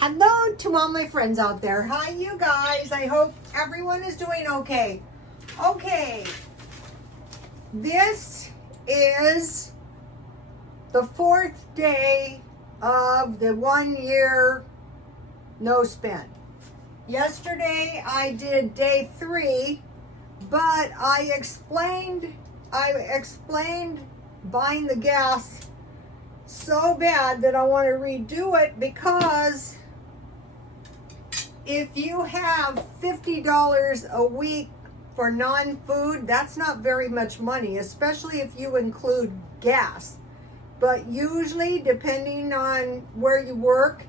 Hello to all my friends out there. Hi, you guys. I hope everyone is doing okay. Okay, this is the 4th day of the 1 year no spend. Yesterday I did day 3, but I explained buying the gas so bad that I want to redo it, because if you have $50 a week for non-food, that's not very much money, especially if you include gas. But usually, depending on where you work,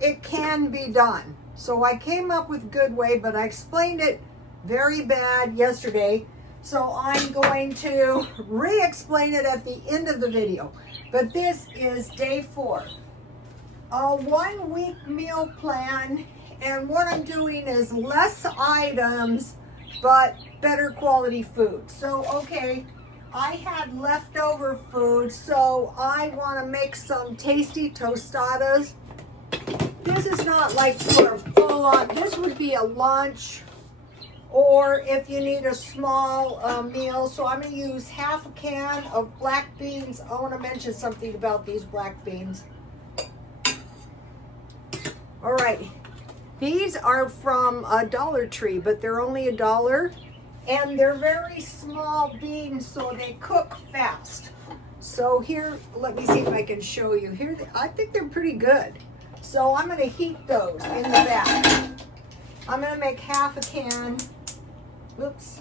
it can be done. So I came up with a good way, but I explained it very bad yesterday. So I'm going to re-explain it at the end of the video. But this is day 4. A 1 week meal plan, and what I'm doing is less items but better quality food. So okay, I had leftover food, so I want to make some tasty tostadas. This is not like for a full on, this would be a lunch, or if you need a small meal. So I'm going to use half a can of black beans. I want to mention something about these black beans. All right, these are from Dollar Tree, but they're only $1, and they're very small beans, so they cook fast. So here, let me see if I can show you. Here, I think they're pretty good. So I'm going to heat those in the back. I'm going to make half a can. Oops.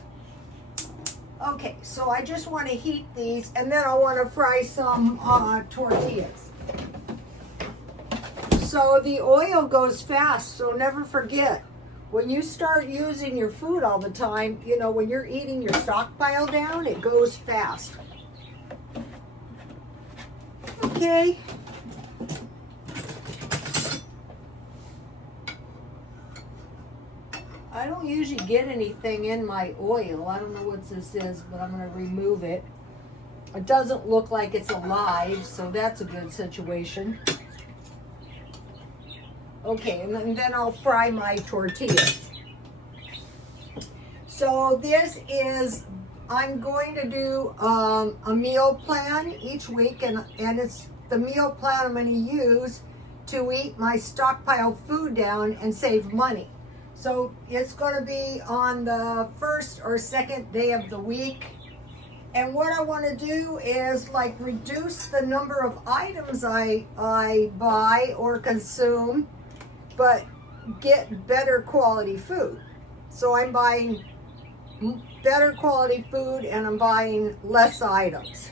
Okay, so I just want to heat these, and then I want to fry some tortillas. So the oil goes fast, so never forget, when you start using your food all the time, you know, when you're eating your stockpile down, it goes fast. Okay. I don't usually get anything in my oil. I don't know what this is, but I'm going to remove it. It doesn't look like it's alive, so that's a good situation. Okay, and then I'll fry my tortillas. So this is, I'm going to do a meal plan each week, and it's the meal plan I'm going to use to eat my stockpile food down and save money. So it's going to be on the 1st or 2nd day of the week. And what I want to do is like reduce the number of items I buy or consume, but get better quality food. So I'm buying better quality food, and I'm buying less items.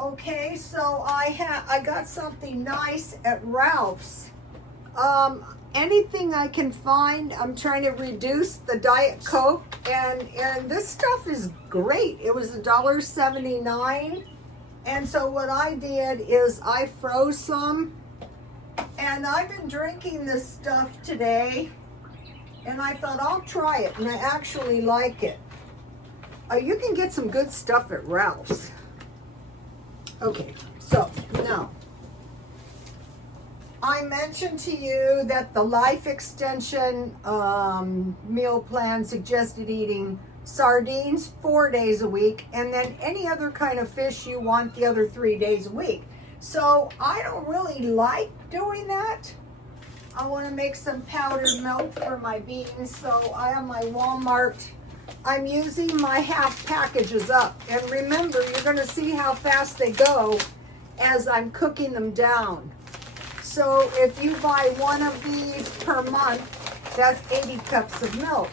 Okay, so I got something nice at Ralph's. Anything I can find. I'm trying to reduce the Diet Coke, and this stuff is great. It was $1.79, and so what I did is I froze some, and I've been drinking this stuff today, and I thought I'll try it, and I actually like it. You can get some good stuff at Ralph's. Okay, so now, I mentioned to you that the Life Extension meal plan suggested eating sardines 4 days a week, and then any other kind of fish you want the other 3 days a week. So I don't really like doing that. I want to make some powdered milk for my beans, so I have my Walmart. I'm using my half packages up, and remember, you're going to see how fast they go as I'm cooking them down. So if you buy one of these per month, that's 80 cups of milk.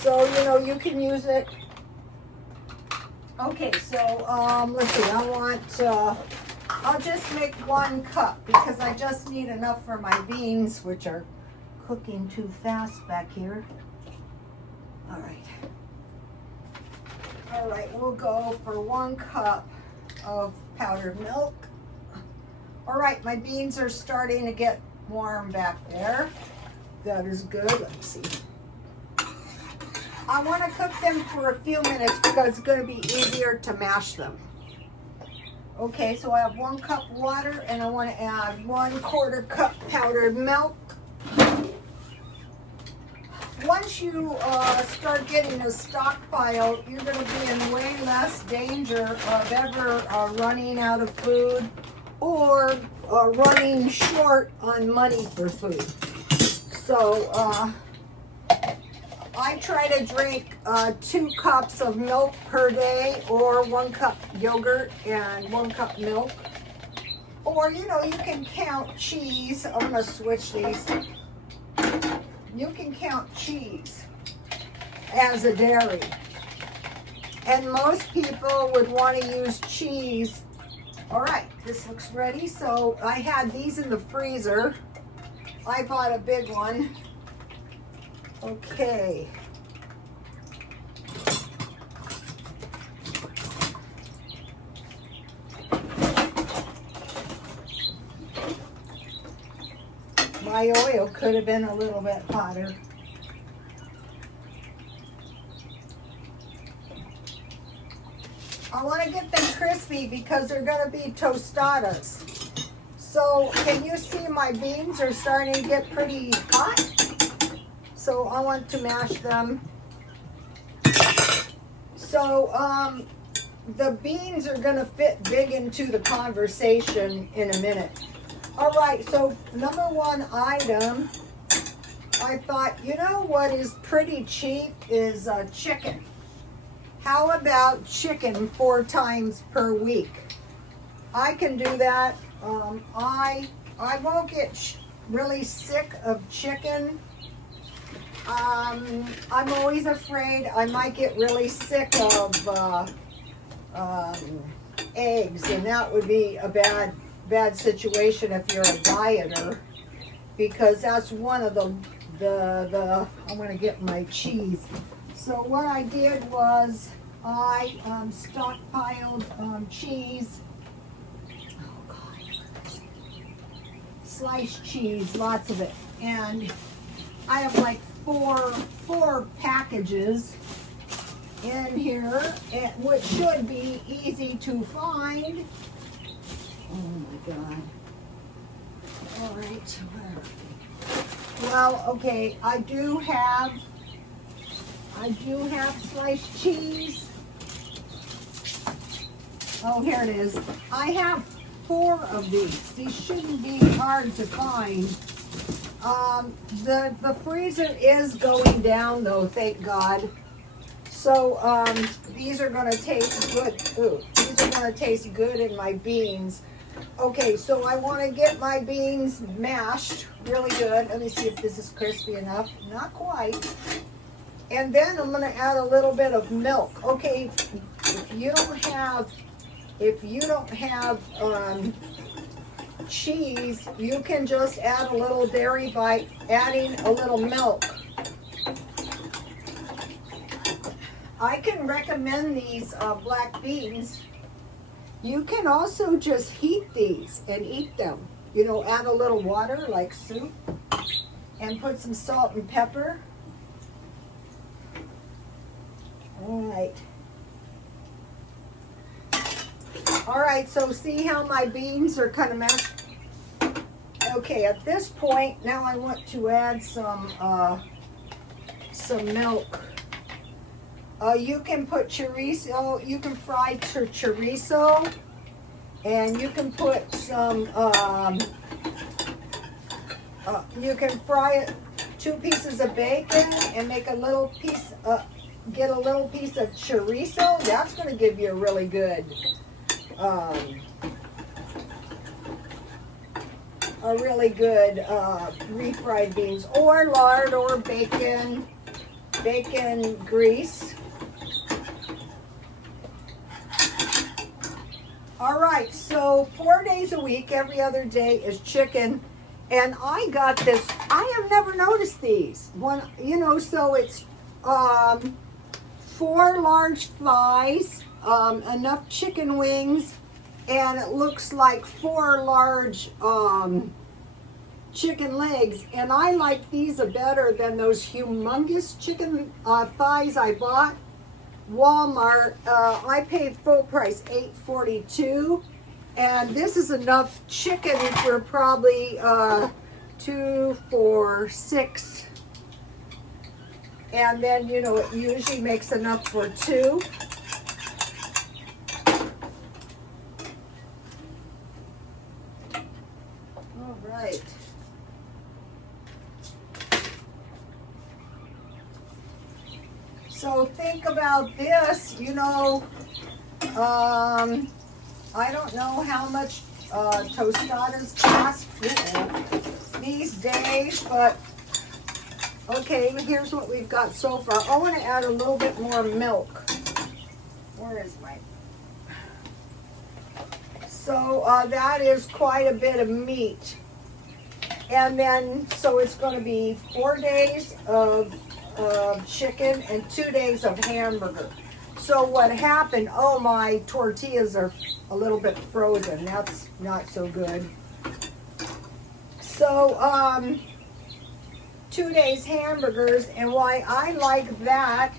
So, you know, you can use it. Okay, so let's see, I'll just make 1 cup, because I just need enough for my beans, which are cooking too fast back here. All right, we'll go for 1 cup of powdered milk. All right, my beans are starting to get warm back there. That is good. Let me see. I want to cook them for a few minutes because it's going to be easier to mash them. Okay, so I have 1 cup water and I want to add 1/4 cup powdered milk. Once you start getting a stockpile, you're going to be in way less danger of ever running out of food or running short on money for food. So I try to drink 2 cups of milk per day, or 1 cup yogurt and 1 cup milk. Or, you know, you can count cheese. I'm going to switch these. You can count cheese as a dairy. And most people would want to use cheese. All right, this looks ready. So I had these in the freezer. I bought a big one. Okay. My oil could have been a little bit hotter. I want to get them crispy because they're going to be tostadas. So can you see my beans are starting to get pretty hot? So I want to mash them. So the beans are going to fit big into the conversation in a minute. All right, so number 1 item, I thought, you know what is pretty cheap is chicken. How about chicken 4 times per week? I can do that. I won't get really sick of chicken. I'm always afraid I might get really sick of eggs, and that would be a bad situation if you're a dieter, because that's one of the I'm going to get my cheese. So what I did was I stockpiled cheese. Oh God, sliced cheese, lots of it, and I have like four packages in here, which should be easy to find. Oh my God. All right. Well, okay, I do have sliced cheese. Oh, here it is. I have 4 of these. These shouldn't be hard to find. The freezer is going down though, thank God. So these are going to taste good. Ooh, these are going to taste good in my beans. Okay, so I want to get my beans mashed really good. Let me see if this is crispy enough. Not quite. And then I'm going to add a little bit of milk. Okay, if you don't have cheese, you can just add a little dairy by adding a little milk. I can recommend these black beans. You can also just heat these and eat them. You know, add a little water like soup and put some salt and pepper. All right. All right, so see how my beans are kind of mashed? Okay, at this point, now I want to add some milk. You can put chorizo, you can fry chorizo, and you can put some, you can fry it 2 pieces of bacon and make a little piece, get a little piece of chorizo. That's going to give you a really good, refried beans, or lard or bacon grease. All right, so 4 days a week, every other day is chicken. And I got this, I have never noticed these. So it's 4 large thighs, enough chicken wings, and it looks like 4 large chicken legs. And I like these better than those humongous chicken thighs I bought. Walmart, I paid full price $8.42, And this is enough chicken for probably 2, 4, 6. And then, you know, it usually makes enough for 2. All right. So think about this, you know, I don't know how much tostadas cost these days, but okay, here's what we've got so far. I want to add a little bit more milk. Where is my... So that is quite a bit of meat. And then, so it's going to be 4 days of chicken and 2 days of hamburger. So what happened, oh, my tortillas are a little bit frozen. That's not so good. So 2 days hamburgers, and why I like that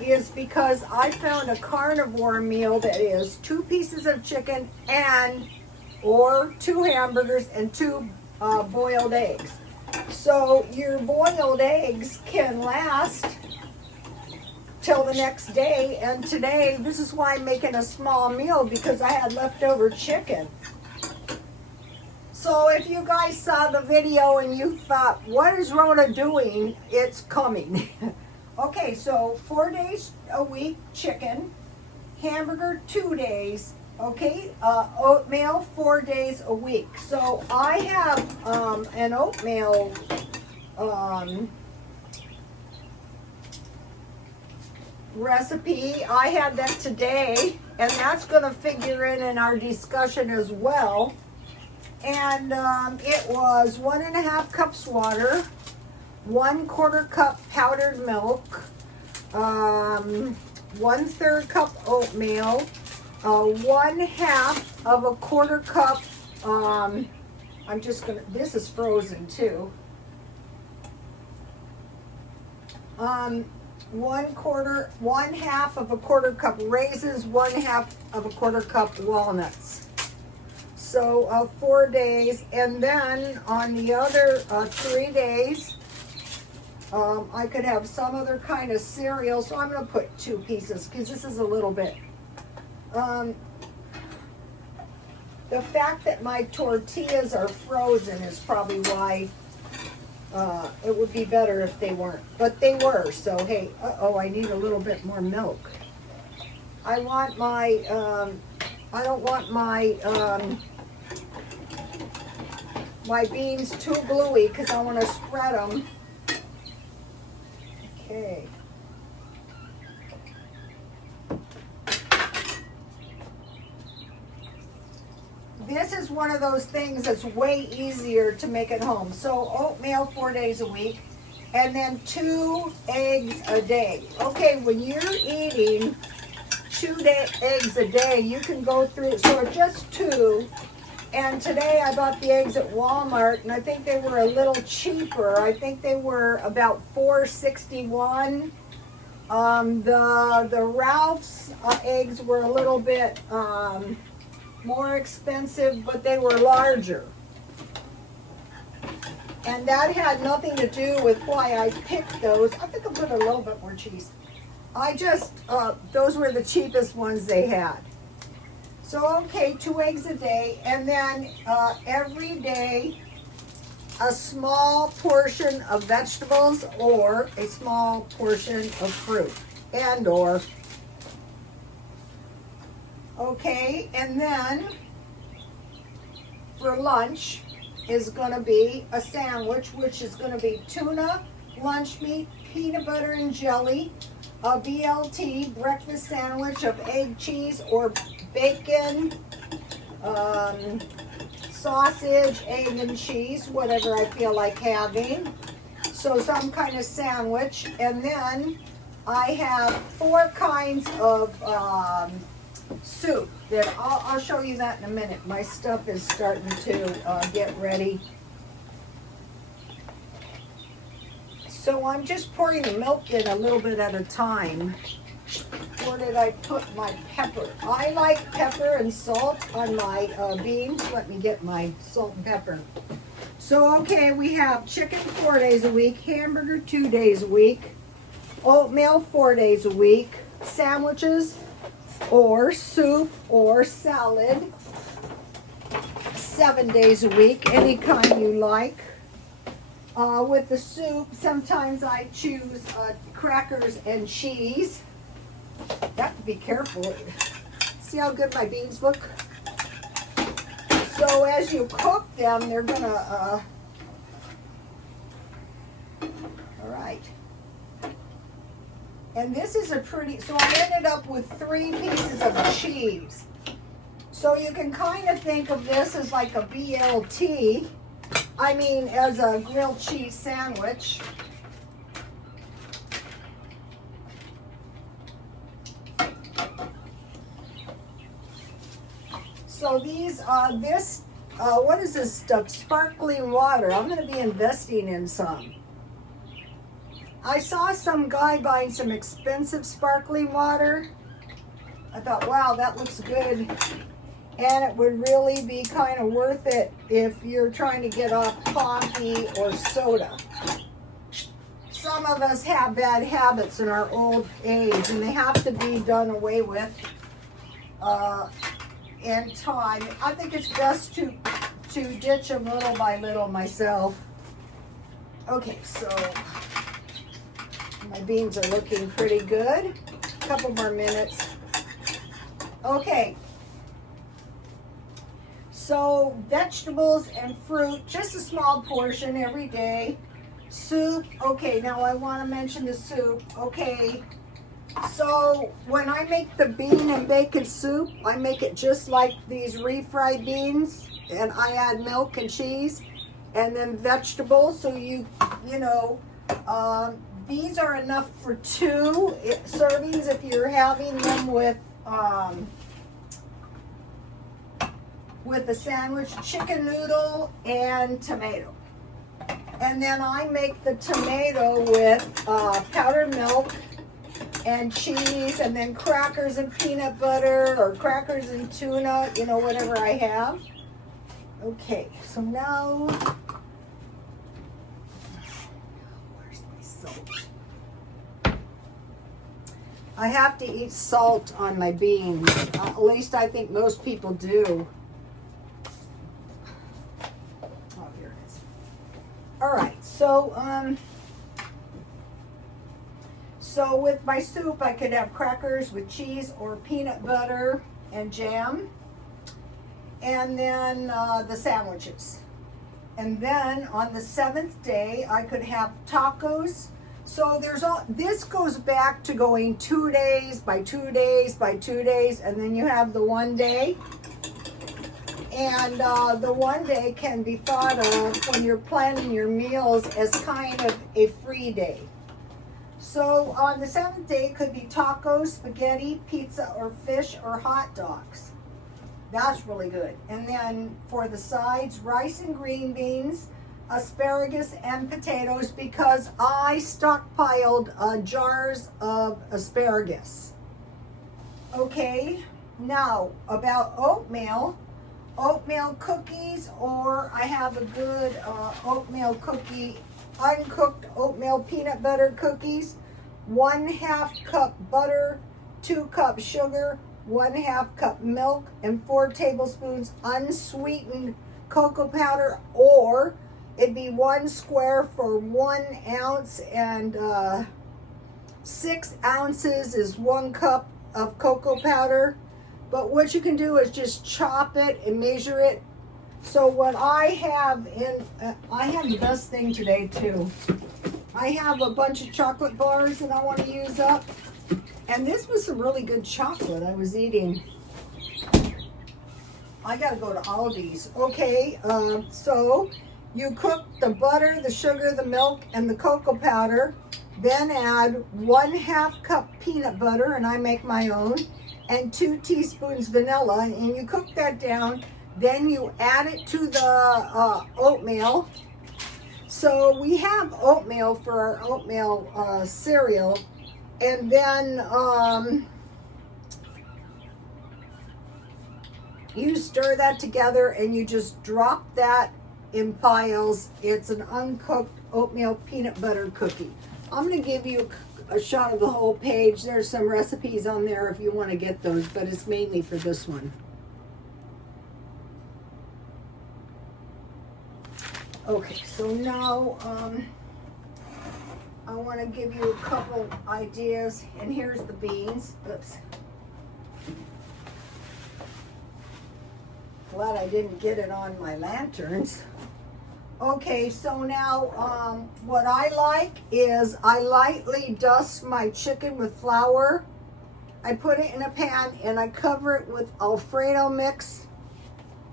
is because I found a carnivore meal that is 2 pieces of chicken and or 2 hamburgers and 2 boiled eggs. So your boiled eggs can last till the next day, and today, this is why I'm making a small meal, because I had leftover chicken. So if you guys saw the video and you thought, what is Rhoda doing? It's coming. Okay, so 4 days a week chicken, hamburger 2 days, okay, oatmeal 4 days a week. So I have an oatmeal recipe. I had that today, and that's going to figure in our discussion as well. And it was 1.5 cups water, 1/4 cup powdered milk, 1/3 cup oatmeal, 1/2 of a 1/4 cup. I'm just gonna. This is frozen too. 1/2 of a 1/4 cup raisins, 1/2 of a 1/4 cup walnuts. So 4 days, and then on the other 3 days, I could have some other kind of cereal. So I'm going to put 2 pieces because this is a little bit. The fact that my tortillas are frozen is probably why it would be better if they weren't, but they were. So hey, I need a little bit more milk. I want my, I don't want my my beans too gluey because I want to spread them. Okay. This is one of those things that's way easier to make at home. So oatmeal 4 days a week, and then 2 eggs a day. Okay, when you're eating 2 eggs a day, you can go through, so just 2. And today I bought the eggs at Walmart, and I think they were a little cheaper. I think they were about $4.61. The Ralph's eggs were a little bit more expensive, but they were larger. And that had nothing to do with why I picked those. I think I'll put a little bit more cheese. I just, those were the cheapest ones they had. So, okay, 2 eggs a day, and then every day a small portion of vegetables or a small portion of fruit and or. Okay, and then for lunch is going to be a sandwich, which is going to be tuna, lunch meat, peanut butter and jelly, a BLT, breakfast sandwich of egg, cheese, or bacon, sausage, egg, and cheese, whatever I feel like having. So some kind of sandwich. And then I have 4 kinds of soup. That I'll show you that in a minute. My stuff is starting to get ready. So I'm just pouring the milk in a little bit at a time. Where did I put my pepper? I like pepper and salt on my beans. Let me get my salt and pepper. So, okay, we have chicken 4 days a week, hamburger 2 days a week, oatmeal 4 days a week, sandwiches or soup or salad 7 days a week, any kind you like. With the soup, sometimes I choose crackers and cheese. You have to be careful. See how good my beans look? So as you cook them, they're gonna, all right. And this is a pretty, so I ended up with 3 pieces of cheese. So you can kind of think of this as like a BLT. I mean, as a grilled cheese sandwich. So these, what is this stuff? Sparkling water. I'm going to be investing in some. I saw some guy buying some expensive sparkling water. I thought, wow, that looks good. And it would really be kind of worth it if you're trying to get off coffee or soda. Some of us have bad habits in our old age, and they have to be done away with in time. I think it's best to ditch them little by little myself. Okay, so my beans are looking pretty good. A couple more minutes. Okay. So vegetables and fruit, just a small portion every day. Soup, okay, now I want to mention the soup. Okay, so when I make the bean and bacon soup, I make it just like these refried beans, and I add milk and cheese and then vegetables. So you know, these are enough for 2 servings if you're having them with a sandwich, chicken noodle and tomato. And then I make the tomato with powdered milk and cheese, and then crackers and peanut butter, or crackers and tuna, you know, whatever I have. Okay, so now, where's my salt? I have to eat salt on my beans. At least I think most people do. All right, so with my soup, I could have crackers with cheese or peanut butter and jam, and then the sandwiches. And then on the 7th day, I could have tacos. So this goes back to going 2 days by 2 days by 2 days, and then you have the 1 day. And the 1 day can be thought of when you're planning your meals as kind of a free day. So on the 7th day, it could be tacos, spaghetti, pizza, or fish, or hot dogs. That's really good. And then for the sides, rice and green beans, asparagus, and potatoes, because I stockpiled jars of asparagus. Okay, now about oatmeal. Oatmeal cookies, or I have a good oatmeal cookie, uncooked oatmeal peanut butter cookies. 1/2 cup butter, 2 cups sugar, 1/2 cup milk, and 4 tablespoons unsweetened cocoa powder, or it'd be 1 square for 1 ounce, and 6 ounces is 1 cup of cocoa powder. But what you can do is just chop it and measure it. So what I have I have the best thing today too. I have a bunch of chocolate bars that I want to use up. And this was some really good chocolate I was eating. I gotta go to Aldi's. Okay, so you cook the butter, the sugar, the milk, and the cocoa powder. Then add 1/2 cup peanut butter, and I make my own, and 2 teaspoons vanilla, and you cook that down. Then you add it to the oatmeal. So we have oatmeal for our oatmeal cereal, And then you stir that together and you just drop that in piles. It's an uncooked oatmeal peanut butter cookie. I'm going to give you a shot of the whole page. There's some recipes on there if you want to get those, but it's mainly for this one. Okay, so now I want to give you a couple ideas, and here's the beans. Oops. Glad I didn't get it on my lanterns. Okay, so now what I like is I lightly dust my chicken with flour. I put it in a pan and I cover it with Alfredo mix,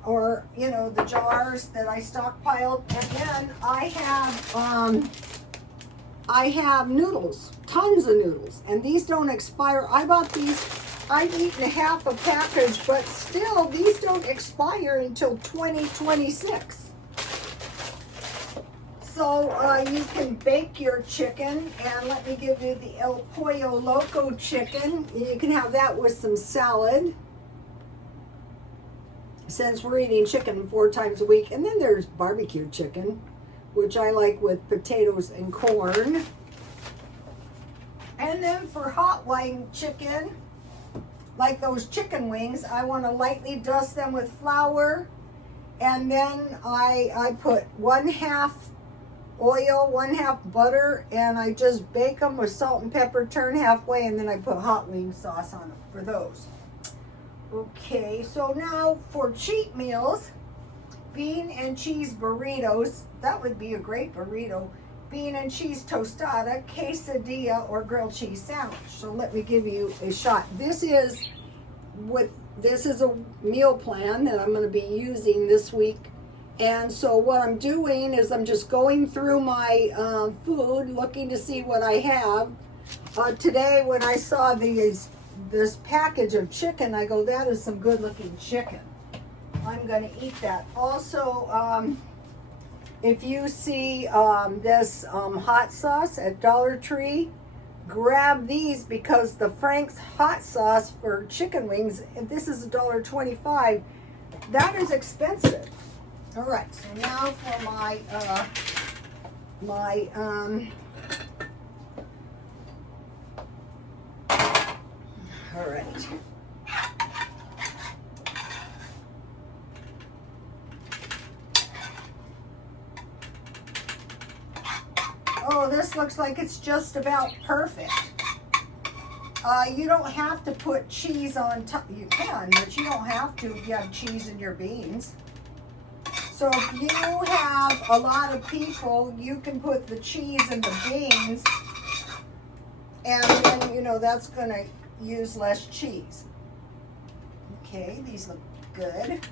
or you know, the jars that I stockpiled. And then I have noodles, tons of noodles, and these don't expire. I bought these, I've eaten half a package, but still these don't expire until 2026. So you can bake your chicken, and let me give you the El Pollo Loco chicken. You can have that with some salad, since we're eating chicken 4 times a week. And then there's barbecue chicken, which I like with potatoes and corn. And then for hot wing chicken, like those chicken wings, I want to lightly dust them with flour, and then I put 1/2 oil, 1/2 butter, and I just bake them with salt and pepper, turn halfway, and then I put hot wing sauce on them for those. Okay, so now for cheat meals, bean and cheese burritos. That would be a great burrito. Bean and cheese tostada, quesadilla, or grilled cheese sandwich. So let me give you a shot. This is a meal plan that I'm going to be using this week. And so what I'm doing is I'm just going through my food, looking to see what I have. Today when I saw this package of chicken, I go, that is some good looking chicken. I'm going to eat that. Also, if you see this hot sauce at Dollar Tree, grab these, because the Frank's hot sauce for chicken wings, if this is $1.25, that is expensive. All right, so now for my all right. Oh, this looks like it's just about perfect. You don't have to put cheese on top. You can, but you don't have to if you have cheese in your beans. So if you have a lot of people, you can put the cheese in the beans, and then, you know, that's going to use less cheese. Okay, these look good.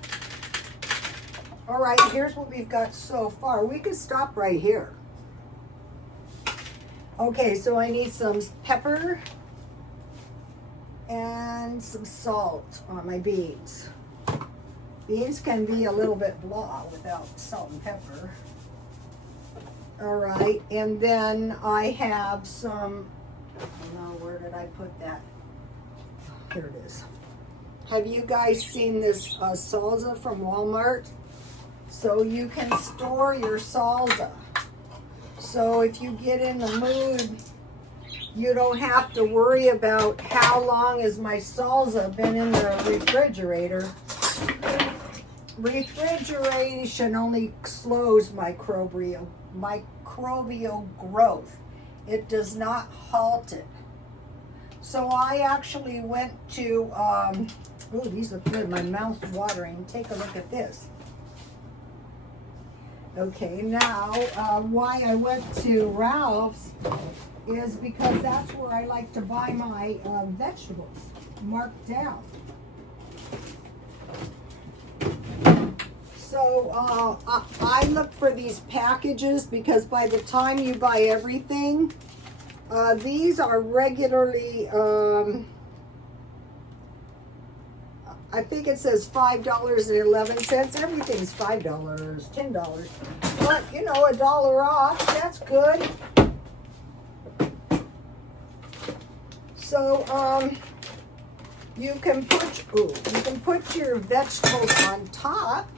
All right, here's what we've got so far. We could stop right here. Okay, so I need some pepper and some salt on my beans. Beans can be a little bit blah without salt and pepper. All right, and then I have some, I don't know, where did I put that? Here it is. Have you guys seen this salsa from Walmart? So you can store your salsa. So if you get in the mood, you don't have to worry about how long has my salsa been in the refrigerator. Refrigeration only slows microbial growth. It does not halt it. So I actually went to, oh, these look good. My mouth's watering. Take a look at this. Okay, now why I went to Ralph's is because that's where I like to buy my vegetables marked down. So I look for these packages, because by the time you buy everything, these are regularly, I think it says $5.11. Everything's $5, $10. But, you know, $1 off, that's good. So you can put your vegetables on top.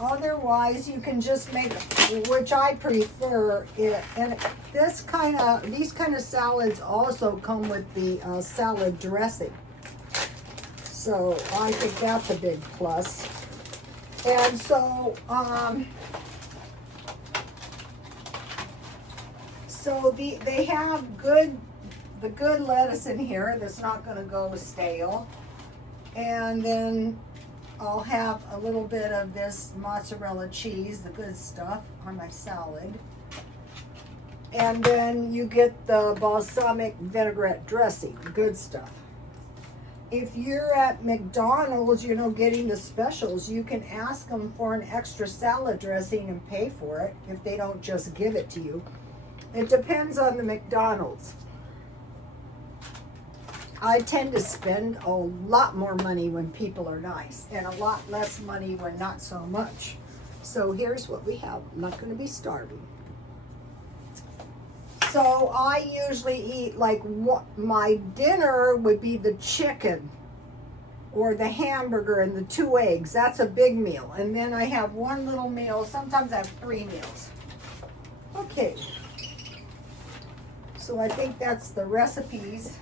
Otherwise, you can just make, which I prefer. And these kind of salads also come with the salad dressing. So I think that's a big plus. And so, they have the good lettuce in here that's not going to go stale. And then I'll have a little bit of this mozzarella cheese, the good stuff, on my salad. And then you get the balsamic vinaigrette dressing, good stuff. If you're at McDonald's, getting the specials, you can ask them for an extra salad dressing and pay for it if they don't just give it to you. It depends on the McDonald's. I tend to spend a lot more money when people are nice and a lot less money when not so much. So here's what we have. I'm not going to be starving. So I usually eat, my dinner would be the chicken or the hamburger and the 2 eggs. That's a big meal. And then I have one little meal. Sometimes I have 3 meals. Okay. So I think that's the recipes.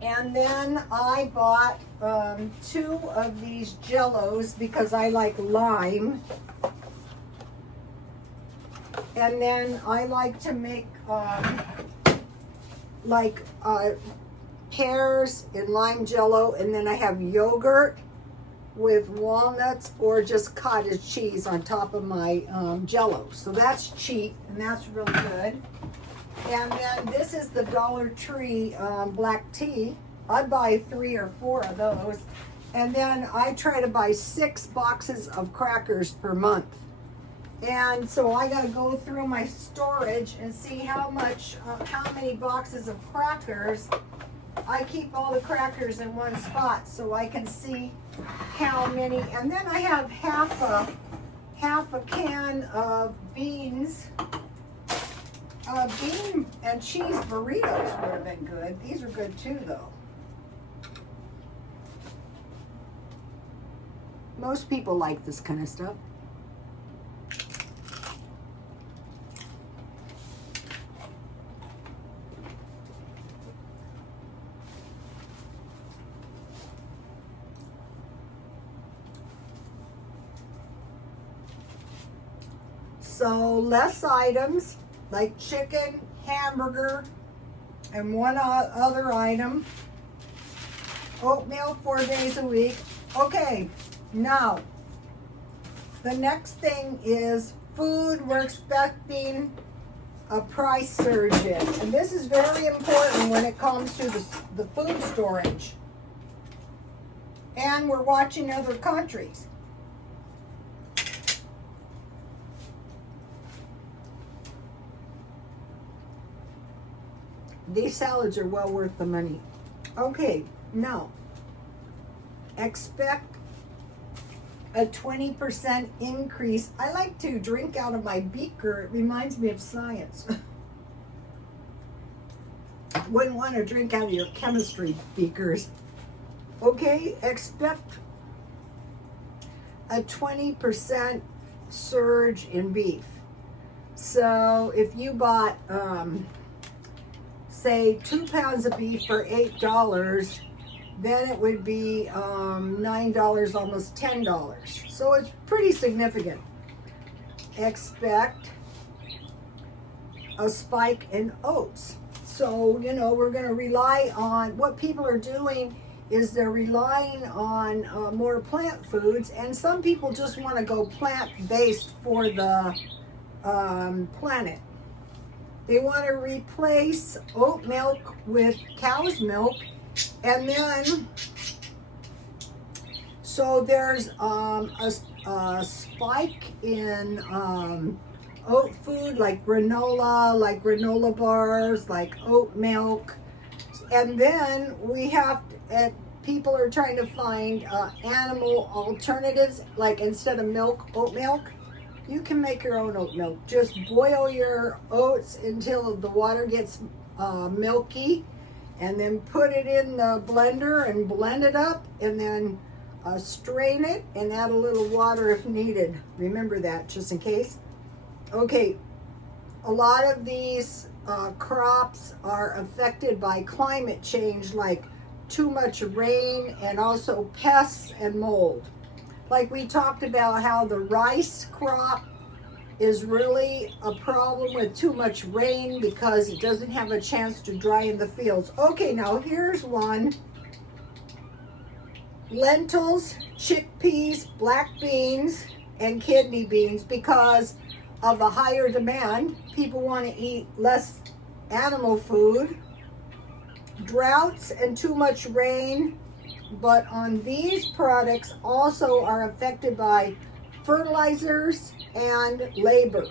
And then I bought 2 of these Jellos because I like lime. And then I like to make pears in lime Jello. And then I have yogurt with walnuts or just cottage cheese on top of my Jello. So that's cheap and that's really good. And then this is the Dollar Tree black tea. I buy 3 or 4 of those. And then I try to buy 6 boxes of crackers per month. And so I got to go through my storage and see how many boxes of crackers. I keep all the crackers in one spot so I can see how many. And then I have half a can of beans. Bean and cheese burritos would have been good. These are good too, though. Most people like this kind of stuff. So less items. Like chicken, hamburger, and one other item. Oatmeal 4 days a week. Okay, now, the next thing is food. We're expecting a price surge in. And this is very important when it comes to the food storage. And we're watching other countries. These salads are well worth the money. Okay, now, expect a 20% increase. I like to drink out of my beaker. It reminds me of science. Wouldn't want to drink out of your chemistry beakers. Okay, expect a 20% surge in beef. So if you bought say 2 pounds of beef for $8, then it would be $9, almost $10. So it's pretty significant. Expect a spike in oats. So, we're going to rely on, what people are doing is they're relying on more plant foods, and some people just want to go plant-based for the planet. They want to replace oat milk with cow's milk, and then so there's a spike in oat food like granola bars, like oat milk, and then people are trying to find animal alternatives, like instead of milk, oat milk. You can make your own oat milk. Just boil your oats until the water gets milky, and then put it in the blender and blend it up, and then strain it and add a little water if needed. Remember that, just in case. Okay, a lot of these crops are affected by climate change, like too much rain and also pests and mold. Like we talked about how the rice crop is really a problem with too much rain because it doesn't have a chance to dry in the fields. Okay, now here's one. Lentils, chickpeas, black beans, and kidney beans. Because of a higher demand, people want to eat less animal food. Droughts and too much rain, but on these products also are affected by fertilizers and labor.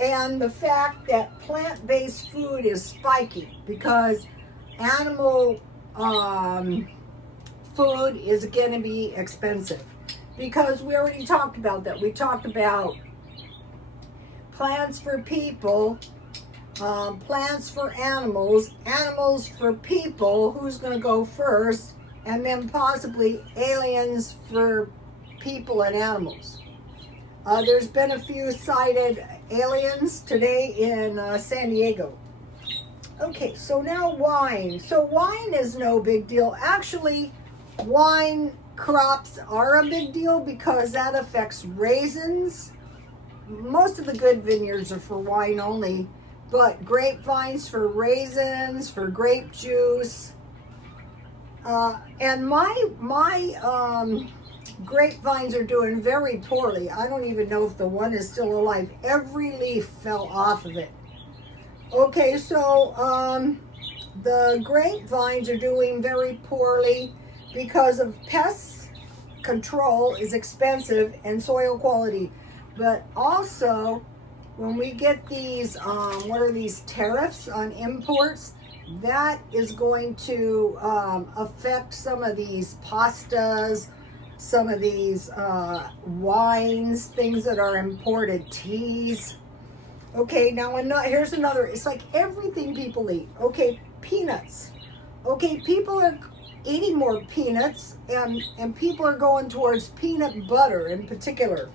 And the fact that plant-based food is spiking because animal food is going to be expensive. Because we already talked about that. We talked about plants for people, plants for animals, animals for people, who's going to go first, and then possibly aliens for people and animals. There's been a few sighted aliens today in San Diego. Okay, so now wine. So wine is no big deal. Actually, wine crops are a big deal because that affects raisins. Most of the good vineyards are for wine only, but grapevines for raisins, for grape juice. And my grapevines are doing very poorly. I don't even know if the one is still alive. Every leaf fell off of it. Okay, so the grapevines are doing very poorly because of pests control is expensive and soil quality. But also, when we get these, what are these tariffs on imports, that is going to affect some of these pastas, some of these wines, things that are imported, teas. Okay, now here's another. It's like everything people eat. Okay, peanuts. Okay, people are eating more peanuts, and people are going towards peanut butter in particular.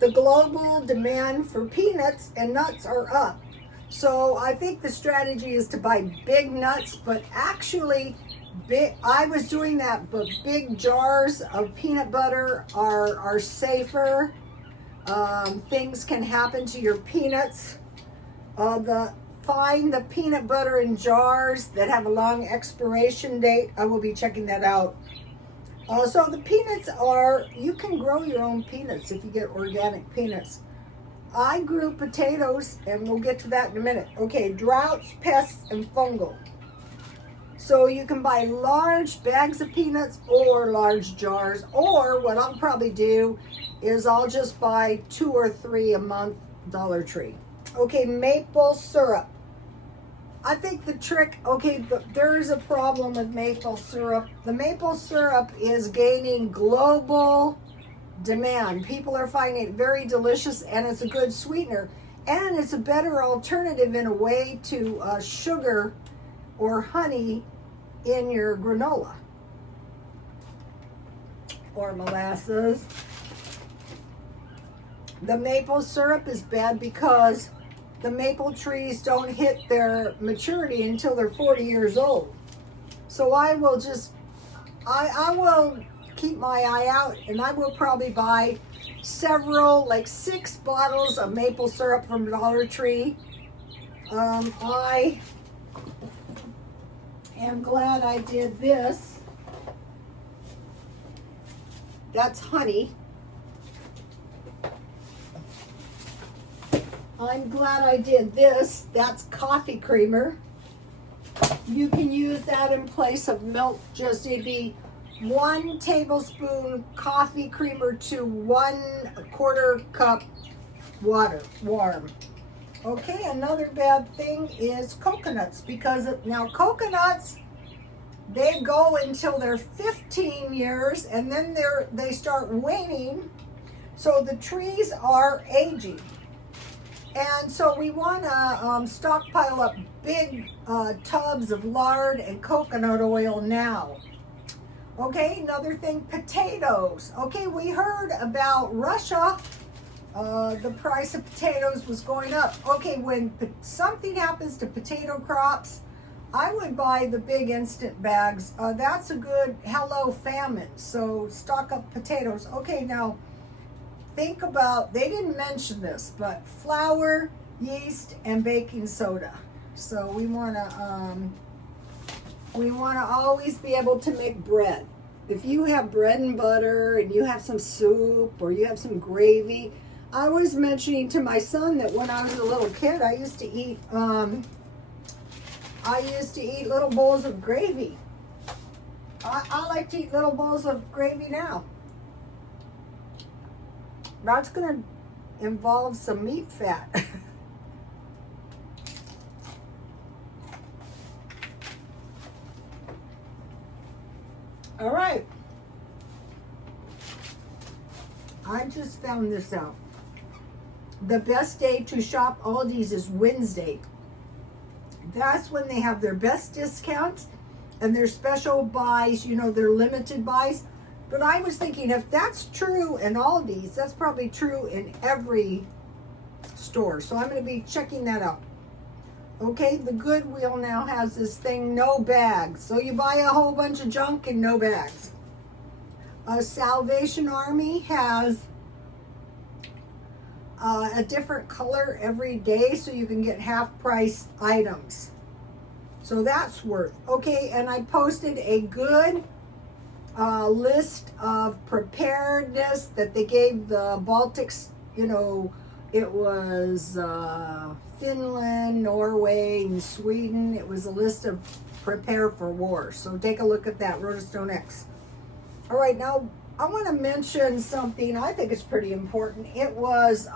The global demand for peanuts and nuts are up. So I think the strategy is to buy big nuts, but actually, I was doing that, but big jars of peanut butter are safer. Things can happen to your peanuts. Find the peanut butter in jars that have a long expiration date. I will be checking that out. So the peanuts you can grow your own peanuts if you get organic peanuts. I grew potatoes, and we'll get to that in a minute. Okay, droughts, pests, and fungal. So you can buy large bags of peanuts or large jars, or what I'll probably do is I'll just buy 2 or 3 a month, Dollar Tree. Okay, maple syrup. I think the trick, there is a problem with maple syrup. The maple syrup is gaining global demand. People are finding it very delicious, and it's a good sweetener. And it's a better alternative in a way to sugar or honey in your granola or molasses. The maple syrup is bad because the maple trees don't hit their maturity until they're 40 years old. So I will keep my eye out, and I will probably buy several, like 6 bottles of maple syrup from Dollar Tree. I am glad I did this. That's honey. I'm glad I did this. That's coffee creamer. You can use that in place of milk. Just it'd be 1 tablespoon coffee creamer to 1/4 cup water, warm. Okay, another bad thing is coconuts, because now coconuts, they go until they're 15 years, and then they start waning. So the trees are aging. And so we want to stockpile up big tubs of lard and coconut oil now. Okay, another thing, potatoes. Okay, we heard about Russia. The price of potatoes was going up. Okay, when something happens to potato crops, I would buy the big instant bags. That's a good hello famine. So stock up potatoes. Okay, now think about, they didn't mention this, but flour, yeast, and baking soda. So we want to always be able to make bread. If you have bread and butter and you have some soup or you have some gravy, I was mentioning to my son that when I was a little kid, I used to eat little bowls of gravy. I like to eat little bowls of gravy now. That's going to involve some meat fat. All right. I just found this out. The best day to shop Aldi's is Wednesday. That's when they have their best discounts and their special buys, you know, their limited buys. But I was thinking, if that's true in Aldi's, that's probably true in every store. So I'm going to be checking that out. Okay, the Goodwill now has this thing, no bags. So you buy a whole bunch of junk and no bags. Salvation Army has a different color every day so you can get half price items. So that's worth. Okay, and I posted a good list of preparedness that they gave the Baltics, you know, it was Finland, Norway, and Sweden. It was a list of prepare for war. So take a look at that, Rotostone X. All right, now I want to mention something I think is pretty important. It was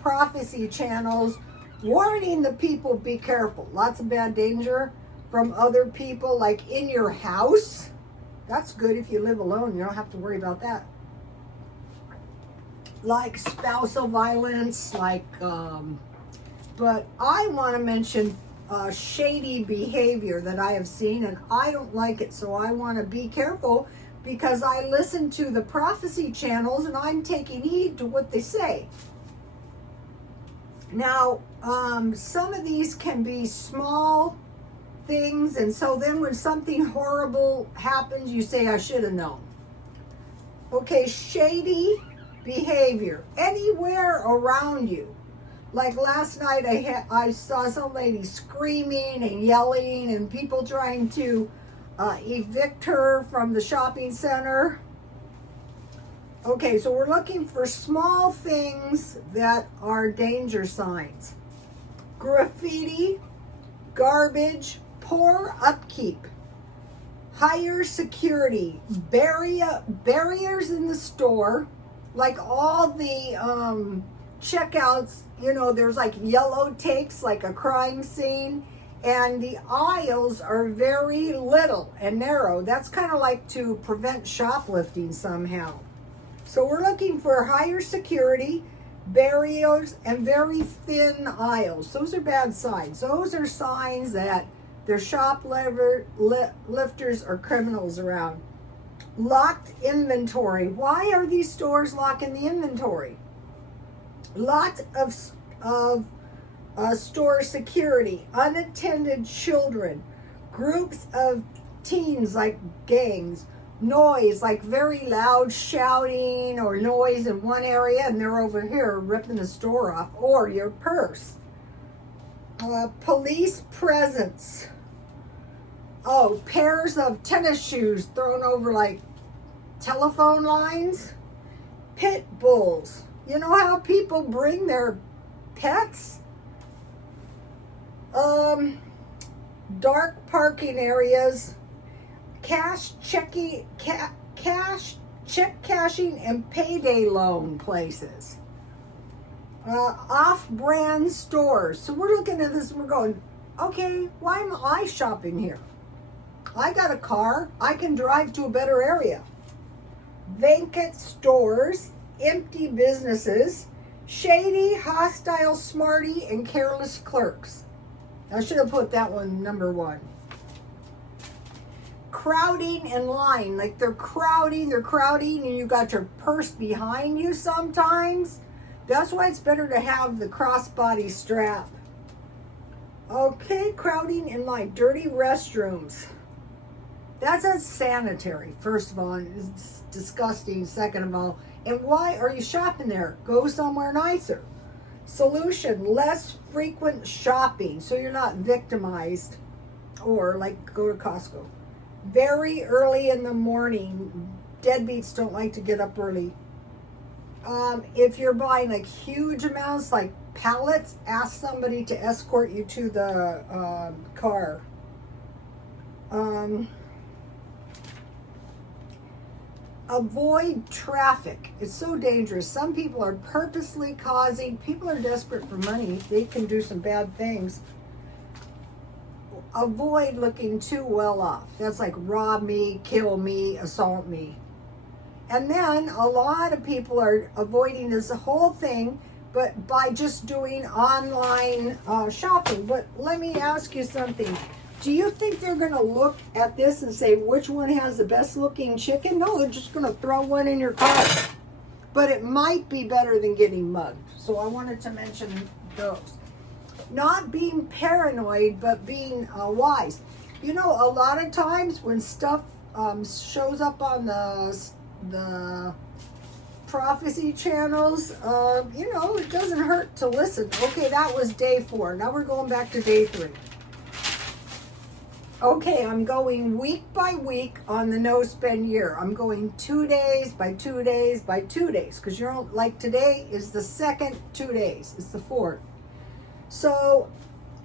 prophecy channels warning the people, be careful. Lots of bad danger from other people, like in your house. That's good if you live alone. You don't have to worry about that. Like spousal violence, like, but I want to mention shady behavior that I have seen, and I don't like it. So I want to be careful because I listen to the prophecy channels and I'm taking heed to what they say. Now, some of these can be small things, and so then when something horrible happens, you say, I should have known. Okay, shady behavior anywhere around you. Like last night, I saw some lady screaming and yelling, and people trying to evict her from the shopping center. Okay, so we're looking for small things that are danger signs. Graffiti, garbage, poor upkeep, higher security, barriers in the store, like all the checkouts, you know, there's like yellow tapes, like a crime scene, and the aisles are very little and narrow. That's kind of like to prevent shoplifting somehow. So we're looking for higher security, barriers, and very thin aisles. Those are bad signs. Those are signs that there's shoplifters or criminals around. Locked inventory. Why are these stores locking the inventory? Lots of store security, unattended children, groups of teens like gangs, noise like very loud shouting or noise in one area and they're over here ripping the store off, or your purse. Police presence. Oh, pairs of tennis shoes thrown over like telephone lines. Pit bulls. You know how people bring their pets? Dark parking areas, check cashing, and payday loan places. Off-brand stores. So we're looking at this and we're going, okay, why am I shopping here? I got a car. I can drive to a better area. Vacant stores, empty businesses, Shady, hostile, smarty, and careless clerks. I should have put that one number 1. Crowding in line, like they're crowding, and you got your purse behind you sometimes. That's why it's better to have the crossbody strap. Okay, crowding in line, dirty restrooms. That's unsanitary, first of all, and it's disgusting, second of all. And why are you shopping there? Go somewhere nicer. Solution, less frequent shopping, so you're not victimized. Or like go to Costco. Very early in the morning. Deadbeats don't like to get up early. If you're buying like huge amounts, like pallets, ask somebody to escort you to the car. Avoid traffic. It's so dangerous. Some people are purposely causing, people are desperate for money. They can do some bad things. Avoid looking too well off. That's like rob me, kill me, assault me. And then a lot of people are avoiding this whole thing, but by just doing online shopping. But let me ask you something. Do you think they're going to look at this and say which one has the best looking chicken? No, they're just going to throw one in your cart. But it might be better than getting mugged. So I wanted to mention those. Not being paranoid, but being wise. You know, a lot of times when stuff shows up on the prophecy channels, you know, it doesn't hurt to listen. Okay, that was day 4. Now we're going back to day 3. Okay, I'm going week by week on the no spend year. I'm going 2 days by 2 days by 2 days, because you're like today is the second 2 days. It's the 4th. So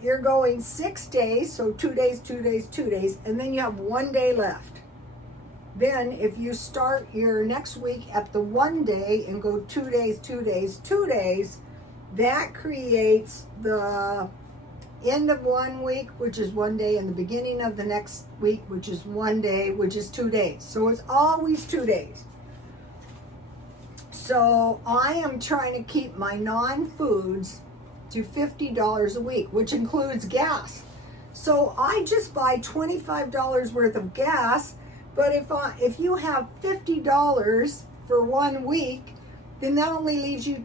you're going 6 days, so 2 days, 2 days, 2 days, and then you have 1 day left. Then if you start your next week at the 1 day and go 2 days, 2 days, 2 days, that creates the end of 1 week, which is 1 day, and the beginning of the next week, which is 1 day, which is 2 days. So it's always 2 days. So I am trying to keep my non-foods to $50 a week, which includes gas. So I just buy $25 worth of gas, but if you have $50 for 1 week, then that only leaves you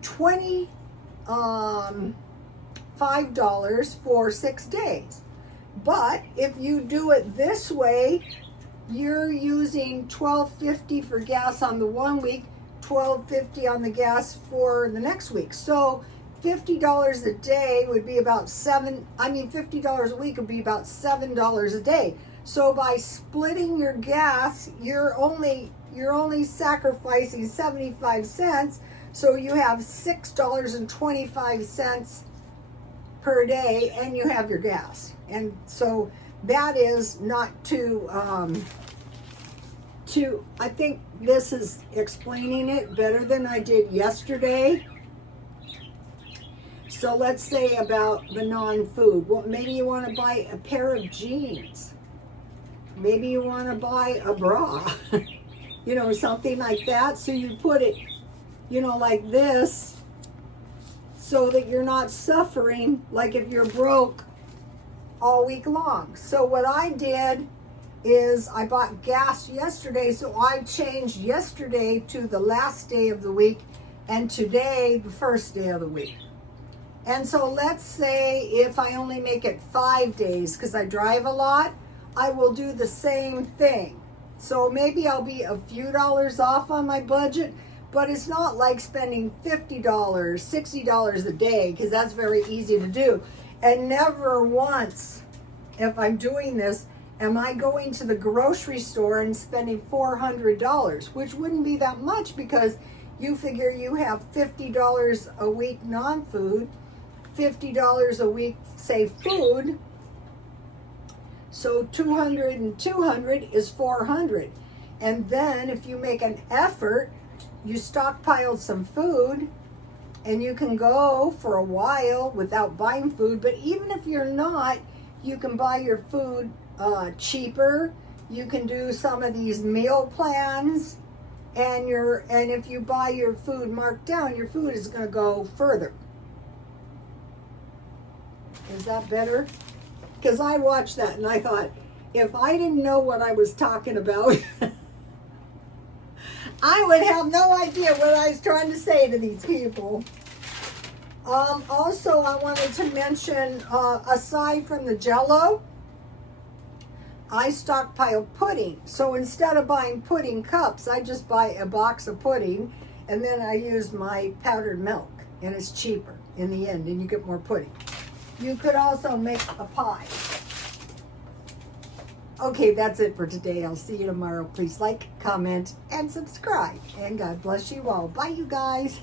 $5 for 6 days. But if you do it this way, you're using $12.50 for gas on the 1 week, $12.50 on the gas for the next week. So $50 a day would be about $50 a week would be about $7 a day. So by splitting your gas, you're only sacrificing 75 cents. So you have $6.25 per day, and you have your gas. And so that is not I think this is explaining it better than I did yesterday. So let's say about the non-food. Well, maybe you want to buy a pair of jeans. Maybe you want to buy a bra. You know, something like that. So you put it, you know, like this, so that you're not suffering like if you're broke all week long. So what I did is I bought gas yesterday, so I changed yesterday to the last day of the week and today the first day of the week. And so let's say if I only make it 5 days because I drive a lot, I will do the same thing. So maybe I'll be a few dollars off on my budget, but it's not like spending $50, $60 a day, because that's very easy to do. And never once, if I'm doing this, am I going to the grocery store and spending $400, which wouldn't be that much because you figure you have $50 a week non-food, $50 a week, say, food. So 200 and 200 is 400. And then if you make an effort, you stockpile some food, and you can go for a while without buying food. But even if you're not, you can buy your food cheaper. You can do some of these meal plans. and if you buy your food marked down, your food is going to go further. Is that better? Because I watched that and I thought, if I didn't know what I was talking about, I would have no idea what I was trying to say to these people. Also, I wanted to mention, aside from the Jell-O, I stockpile pudding. So instead of buying pudding cups, I just buy a box of pudding, and then I use my powdered milk, and it's cheaper in the end, and you get more pudding. You could also make a pie. Okay, that's it for today. I'll see you tomorrow. Please like, comment, and subscribe. And God bless you all. Bye, you guys.